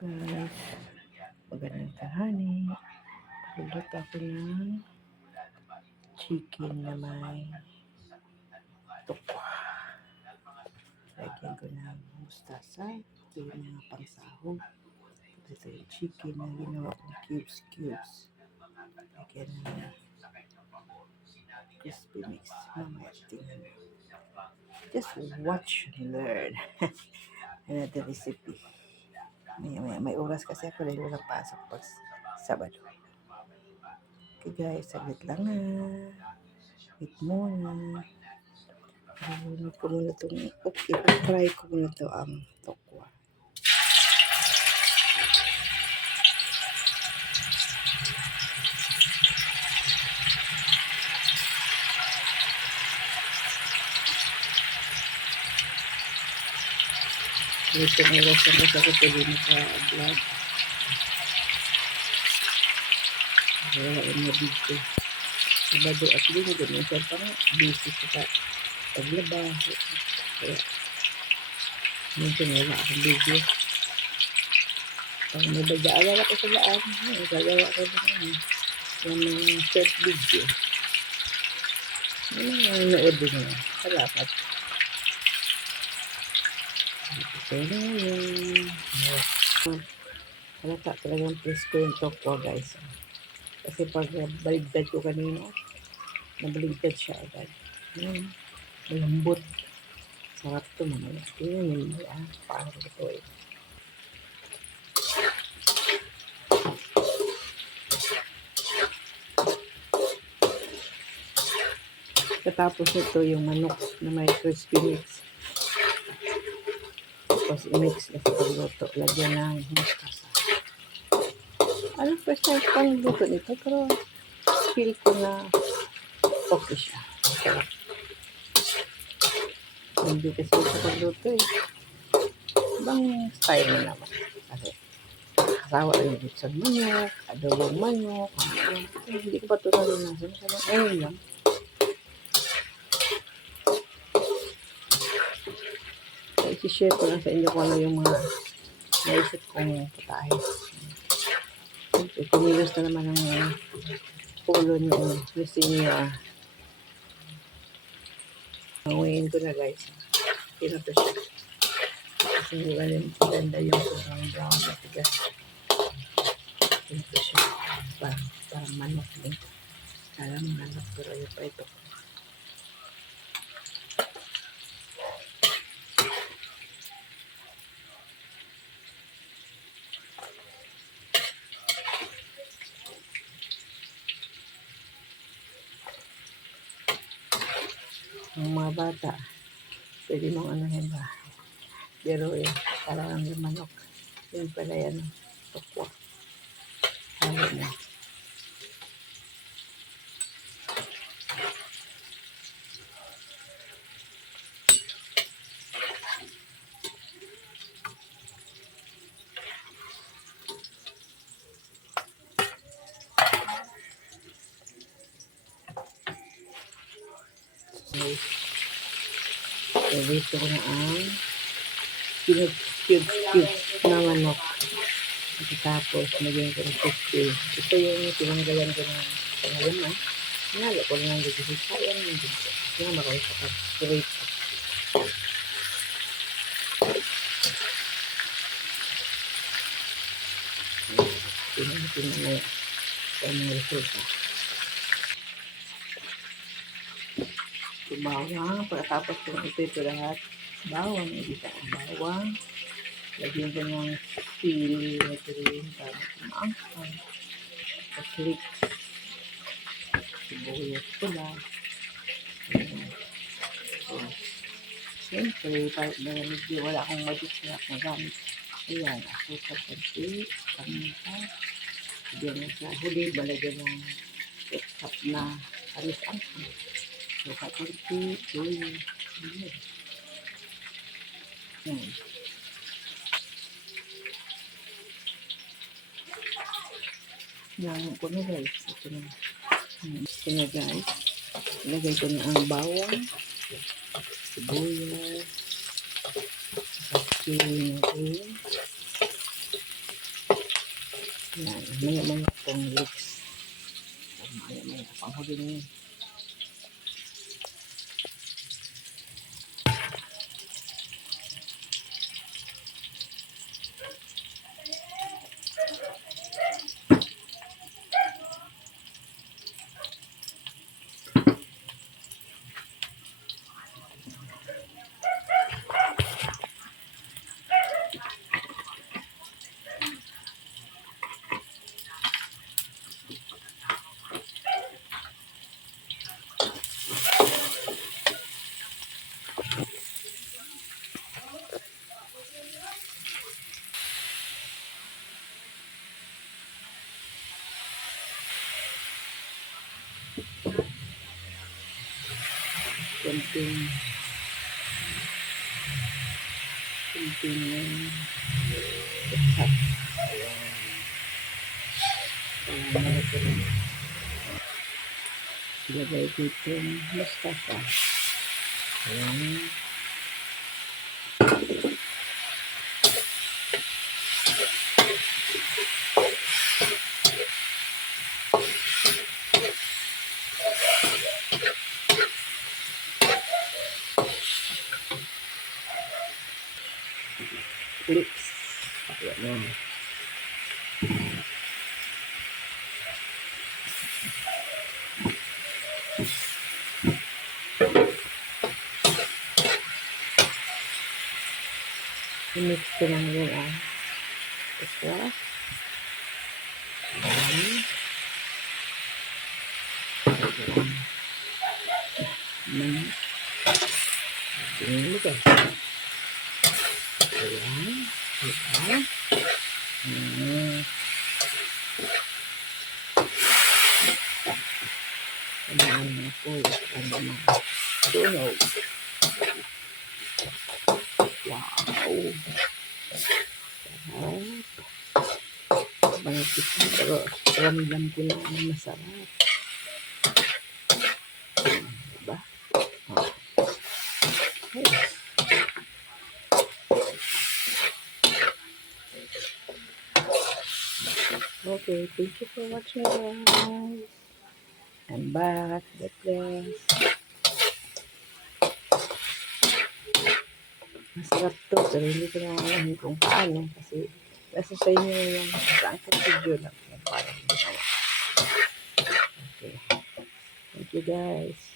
Guys, magandang tanghali. Luluto ako ng chicken na may tukwa. Lagyan ko ng mustasa. Ito yung mga pangsahog. Ito yung chicken na ginawa ko cubes. Lagyan ng crispy mix. Mamaya tingnan. Just watch and learn. Another recipe. May oras kasi ako dahil walang pasok pag Sabado. Okay guys, saglit lang ha. Wait muna. Nalunod ko muna itong, okay, try ko muna ito ang tokwa. Dito may rasa ko sa kutuloy naka-vlog. Wala yung mga video. Sabado at linggo, minsan pa nga, busy sa paglaba. Kaya, minsan wala akong video. Pag may bagaalan ako sa laan, gagawa ko na yung short video. Ano nga nanood din nga. Salamat. Ito na yun. Halata talagang presko yung tokwa guys. Kasi pag baligtad ko kanina, nabaligtad siya agad. Malambot. Sarap ito mamaya. Tingnan nyo paano ito eh. Katapos ito yung manok na may crispy mix. Tapos i-mix na sa pagluto. Lagyan ng mustasa. Ano first time pang luto nito pero feel ko na okay siya. Sarap. Hindi kasi sa pagluto eh. Ibang style na naman. Kasi kasawa rin sa manok, adobong manok, hindi ko pa ito narinasan. Ayun lang. I-share ko lang sa inyo kung ano yung mga naisip kong putahe. Kumilos na naman ang pulo ng Lucinia. Nanguhin ko na guys. Pinato siya. Kasi ganda yung sobrang brown na tigas. Pinato siya. Parang manok din. Alam manok pero yun pa ito. Ang mga bata, pwede mong anuhin ba? Pero eh, parang yung manok. Yun pala yan, tokwa. Halo na. So, dito ko na ang cubes na manok. Tapos, nagyan ko ng crispy. Ito yung tinanggalan ko ng pangalaman. Nalo ko lang dito. Sayang yung dito. Yung makawin sa straight. Tingnan na yan ang resulta. Bawang, pagkatapos kung ito lahat, bawang, ibita ang bawang, lagyan ko ng sili, ito rin, para maangkang, paslik, sibuyas pula, siyempre, kahit na medyo wala akong magic na magamit, ayan, ako sa pansit, paminta, lagyan mo sa huli, balagyan ng ketchup na halos angkang. So, kapunti, yun. Yan ko na guys. Ito na. Ito na guys. Ilagay ko na ang bawang, sibuyas, sili natin. Yan, maya-maya itong leeks. Maya-maya, panghuli na yun. Kunting ketchup. Ayan. Ilagay dito yung mustasa. Ayan. Clips. Ayan. I-mix ko lang yun ito. Ayan. Tingnan mo ka. Ayan. Ayan. Ayan na po. Ano na. Tunog. Wow. Sarap. Bangkit na. Pero ramdam ko na masarap. Diba? Okay, thank you for watching, guys. I'm back. God bless. Masarap to, pero hindi ko na alam kung paano. Kasi nasa sa inyo yung saan ka video lang. Parang ginawa. Okay. Thank you, guys.